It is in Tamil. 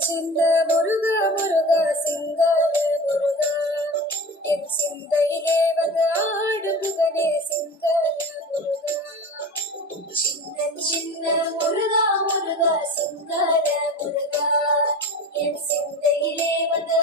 சின்ன முருகா முருகா சிங்கார முருகா என் சிந்தையிலே வந்து ஆடு புகனே சிங்கார முருகா சின்ன சின்ன முருகா முருகா சிங்கார முருகா என் சிந்தையிலே வந்து